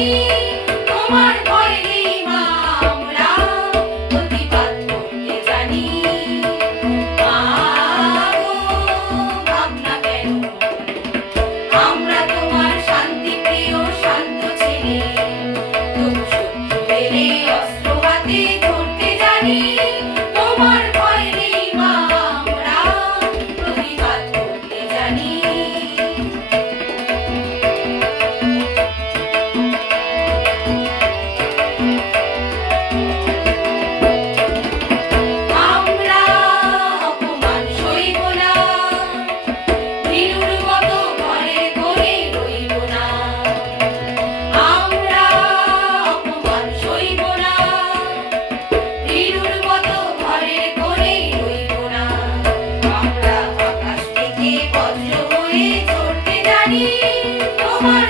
জানি, তোমার ভয় নেই মা, আমরা প্রতিবাদ করতে জানি। মা গো, ভাবনা কেন, আমরা তোমার শান্তিপ্রিয় শান্ত ছেলে, তবু শত্রু এলে অস্ত্র হাতে ধরতে জানি। তোমার ভয় নেই মা, আমরা প্রতিবাদ করতে জানি। আমরা অপমান সইব না, ভীরুর মতো ঘরের কোণে রইব না। আমরা অপমান সইব না, ভীরুর মতো ঘরের কোণে রইব না। আমরা আকাশ থেকে বজ্র হয়ে ঝরতে জানি, তোমার